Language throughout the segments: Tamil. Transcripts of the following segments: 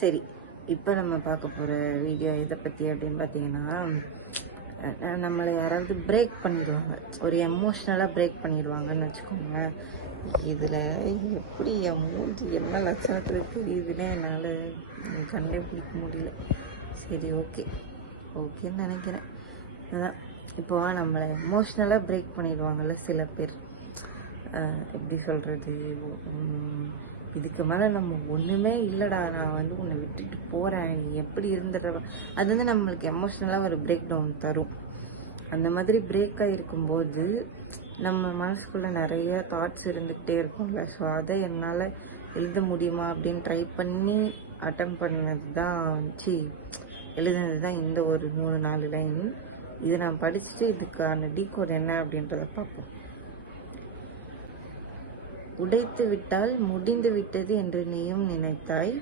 சரி, இப்போ நம்ம பார்க்க போகிற வீடியோ எதை பற்றி அப்படின்னு பார்த்தீங்கன்னா, நம்மளை யாராவது பிரேக் பண்ணிடுவாங்க, ஒரு எமோஷ்னலாக பிரேக் பண்ணிடுவாங்கன்னு வச்சுக்கோங்க. இதில் எப்படி என் மூஞ்சி என்ன லட்சணத்தில் தெரியுதுன்னே என்னால் கண்டுபிடிக்க முடியல. சரி, ஓகேன்னு நினைக்கிறேன். அதான் இப்போ நம்மளை எமோஷ்னலாக பிரேக் பண்ணிடுவாங்கள்ல சில பேர். எப்படி சொல்கிறது, இதுக்கு மேலே நம்ம ஒன்றுமே இல்லைடா, நான் வந்து உன்னை விட்டுட்டு போகிறேன், நீ எப்படி இருந்துடுற, அது வந்து நம்மளுக்கு எமோஷ்னலாக ஒரு பிரேக் டவுன் தரும். அந்த மாதிரி பிரேக் ஆகிருக்கும்போது நம்ம மனசுக்குள்ளே நிறைய தாட்ஸ் இருந்துக்கிட்டே இருக்கும்ல. ஸோ அதை என்னால் எழுத முடியுமா அப்படின்னு ட்ரை பண்ணி அட்டம் பண்ணது தான் எழுதுனது தான் இந்த ஒரு 3-4 லைன். இதை நான் படிச்சுட்டு இதுக்கான டீகோட் என்ன அப்படின்றத பார்ப்போம். உடைத்து விட்டால் முடிந்து விட்டது என்று நீயும் நினைத்தாய்.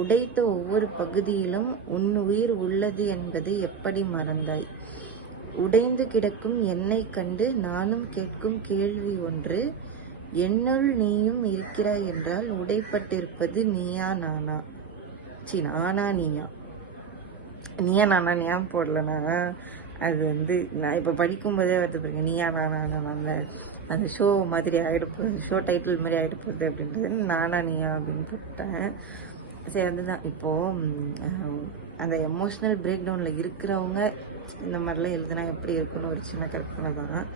உடைத்த ஒவ்வொரு பகுதியிலும் உன் உயிர் உள்ளது என்பதை எப்படி மறந்தாய்? உடைந்து கிடக்கும் என்னை கண்டு நானும் கேட்கும் கேள்வி ஒன்று, என்னுள் நீயும் இருக்கிறாய் என்றால் உடைப்பட்டிருப்பது நீயா நானா? நானா நீயா? நீயா நானா ஏன் போடலனா, அது வந்து நான் இப்போ படிக்கும்போதே வருது பாருங்க, நீயா நானா அந்த ஷோ மாதிரி ஆகிடப்போகுது, ஷோ டைட்டில் மாதிரி ஆகிடப்போகுது அப்படின்றது நானா நீயா அப்படின்னு போட்டேன். சரி, அதுதான் இப்போது அந்த எமோஷ்னல் பிரேக் டவுனில் இருக்கிறவங்க இந்த மாதிரிலாம் எழுதுனா எப்படி இருக்குன்னு ஒரு சின்ன கற்பனை தான்.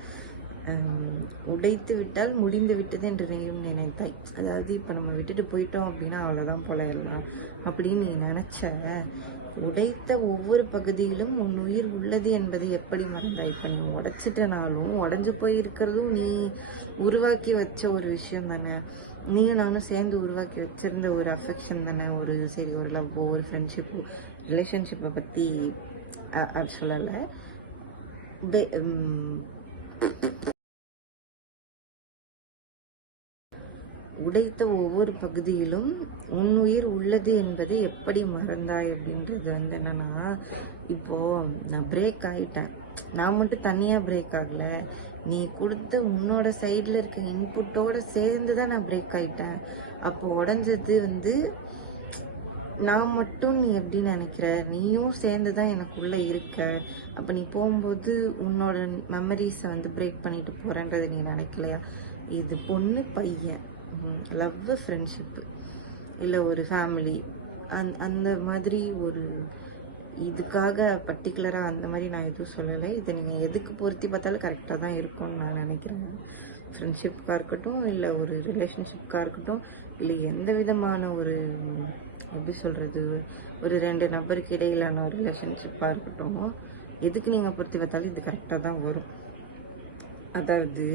உடைத்து விட்டால் முடிந்து விட்டது என்று நீயும் நினைத்தாய். அதாவது இப்போ நம்ம விட்டுட்டு போயிட்டோம் அப்படின்னா அவ்வளோதான் போல எல்லாம் அப்படின்னு நீ நினச்ச. உடைத்த ஒவ்வொரு பகுதியிலும் உன் உயிர் உள்ளது என்பதை எப்படி மறந்தாய்? இப்போ நீ உடைச்சிட்டனாலும் உடஞ்சி போயிருக்கிறதும் நீ உருவாக்கி வச்ச ஒரு விஷயம் தானே, நீயும் நானும் சேர்ந்து உருவாக்கி வச்சிருந்த ஒரு அஃபெக்ஷன் தானே. ஒரு சரி, ஒரு லவ்வோ ஒரு ஃப்ரெண்ட்ஷிப்போ ரிலேஷன்ஷிப்பை பற்றி அது சொல்லலை. உடைத்த ஒவ்வொரு பகுதியிலும் உன் உயிர் உள்ளது என்பதை எப்படி மறந்தாய் அப்படின்றது வந்து என்னன்னா, இப்போ நான் பிரேக் ஆகிட்டேன், நான் மட்டும் தனியாக பிரேக் ஆகல, நீ கொடுத்த உன்னோட சைடில் இருக்க இன்புட்டோட சேர்ந்து தான் நான் பிரேக் ஆகிட்டேன். அப்போ உடஞ்சது வந்து நான் மட்டும் நீ எப்படி நினைக்கிற, நீயும் சேர்ந்து தான் எனக்குள்ளே இருக்க. அப்போ நீ போகும்போது உன்னோட மெமரிஸை வந்து பிரேக் பண்ணிட்டு போகிறேன்றது நீ நினைக்கலையா? இது பொண்ணு பையன், லவ், ஃப்ரெண்ட்ஷிப்பு, இல்லை ஒரு ஃபேமிலி, அந்த மாதிரி ஒரு இதுக்காக பர்டிகுலராக அந்த மாதிரி நான் எதுவும் சொல்லலை. இதை நீங்கள் எதுக்கு பொருத்தி பார்த்தாலும் கரெக்டாக தான் இருக்கும்னு நான் நினைக்கிறேன். ஃப்ரெண்ட்ஷிப்புக்காக இருக்கட்டும், இல்லை ஒரு ரிலேஷன்ஷிப்புக்காக இருக்கட்டும், இல்லை எந்த விதமான ஒரு எப்படி சொல்கிறது, ஒரு 2 நபருக்கு இடையிலான ஒரு ரிலேஷன்ஷிப்பாக இருக்கட்டும், எதுக்கு நீங்கள் பொருத்தி பார்த்தாலும் இது கரெக்டாக தான் வரும். அதாவது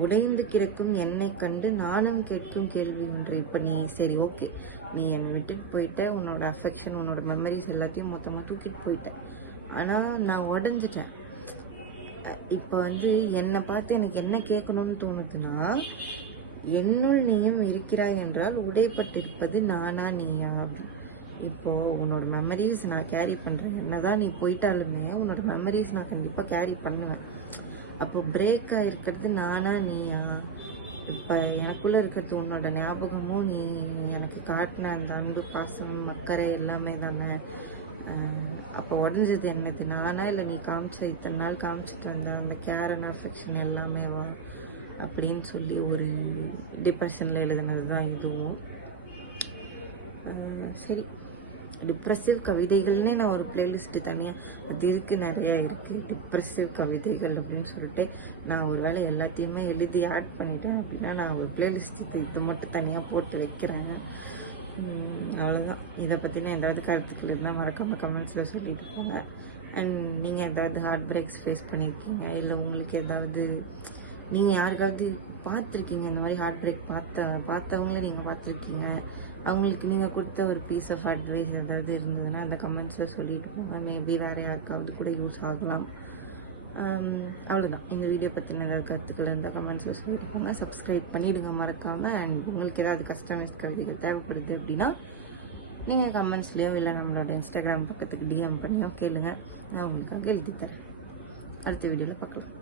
உடைந்து கிடக்கும் என்னை கண்டு நானும் கேட்கும் கேள்வி ஒன்று. இப்போ நீ சரி ஓகே, நீ என்னை விட்டுட்டு போயிட்ட, உன்னோட அஃபெக்ஷன் உன்னோட மெமரிஸ் எல்லாத்தையும் மொத்தமாக தூக்கிட்டு போயிட்ட, ஆனால் நான் உடஞ்சிட்டேன். இப்போ வந்து என்னை பார்த்து எனக்கு என்ன கேட்கணும்னு தோணுதுன்னா, என்னுள் நீயும் இருக்கிறாய் என்றால் உடைப்பட்டிருப்பது நானா நீயா? இப்போது உன்னோட மெமரிஸ் நான் கேரி பண்ணுறேன், என்னதான் நீ போயிட்டாலுமே உன்னோட மெமரிஸ் நான் கண்டிப்பாக கேரி பண்ணுவேன். அப்போ பிரேக் ஆகிருக்கிறது நானா நீயா? இப்போ எனக்குள்ளே இருக்கிறது உன்னோட ஞாபகமும் நீ எனக்கு காட்டின அந்த அன்பு, பாசம், அக்கறை எல்லாமே தானே. அப்போ உடஞ்சது என்னது, நானா இல்லை நீ காமிச்ச இத்தனை நாள் காமிச்சிட்டு வந்த அந்த கேர் அண்ட் அஃபெக்ஷன் எல்லாமே வா அப்படின்னு சொல்லி ஒரு டிப்ரெஷனில் எழுதுனது தான் இதுவும். சரி, டிப்ரெசிவ் கவிதைகள்னே நான் ஒரு பிளேலிஸ்ட்டு தனியாக அது இருக்குது, நிறையா இருக்குது டிப்ரெசிவ் கவிதைகள் அப்படின்னு சொல்லிட்டு. நான் ஒரு வேளை எல்லாத்தையுமே எழுதி ஆட் பண்ணிட்டேன் அப்படின்னா நான் ஒரு பிளேலிஸ்ட்டு இதை மட்டும் தனியாக போட்டு வைக்கிறேன். அவ்வளோதான். இதை பற்றின ஏதாவது கருத்துக்கள் இருந்தால் மறக்காமல் கமெண்ட்ஸில் சொல்லிட்டு போங்க. அண்ட் நீங்கள் ஏதாவது ஹார்ட் பிரேக்ஸ் ஃபேஸ் பண்ணியிருக்கீங்க, இல்லை உங்களுக்கு ஏதாவது நீங்கள் யாருக்காவது பார்த்துருக்கீங்க இந்த மாதிரி ஹார்ட் பிரேக் பார்த்தவங்கள நீங்கள் பார்த்துருக்கீங்க, அவங்களுக்கு நீங்கள் கொடுத்த ஒரு பீஸ் ஆஃப் அட்வைஸ் ஏதாவது இருந்ததுன்னா அந்த கமெண்ட்ஸில் சொல்லிட்டு போங்க. மேபி வேறு யாருக்காவது கூட யூஸ் ஆகலாம். அவ்வளோதான். இந்த வீடியோ பற்றின ஏதாவது கருத்துக்கள் இருந்தால் கமெண்ட்ஸில் சொல்லிட்டு போங்க. சப்ஸ்கிரைப் பண்ணிவிடுங்க மறக்காமல். அண்ட் உங்களுக்கு ஏதாவது கஸ்டமைஸ்ட் கவிதைகள் தேவைப்படுது அப்படின்னா நீங்கள் கமெண்ட்ஸ்லேயோ இல்லை நம்மளோட இன்ஸ்டாகிராம் பக்கத்துக்கு டிஎம் பண்ணியோ கேளுங்க, நான் உங்களுக்காக எழுதி தரேன். அடுத்த வீடியோவில் பார்க்கலாம்.